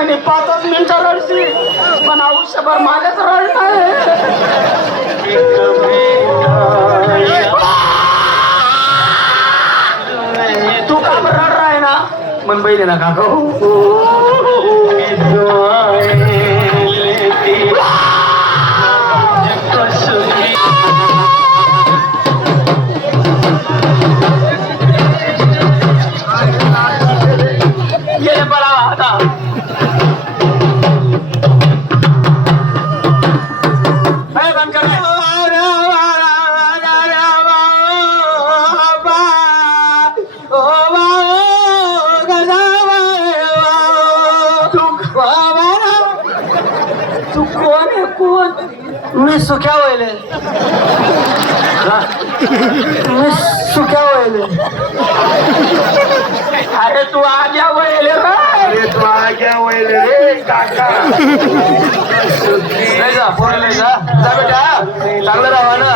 आणि पाचच मिनिटं रडती. पण आयुष्यभर माझ्याच रडणार तू का बरं रड राय ना मन बहिणी ना काका तू कोण आहे कोण? मी सुख्या वयले मी सुख्या वयले अरे तू आग्या वयले अरे तू आग्या वैल रे काका. नाही जा पोरं नाही जा बेटा. चांगलं राहा ना.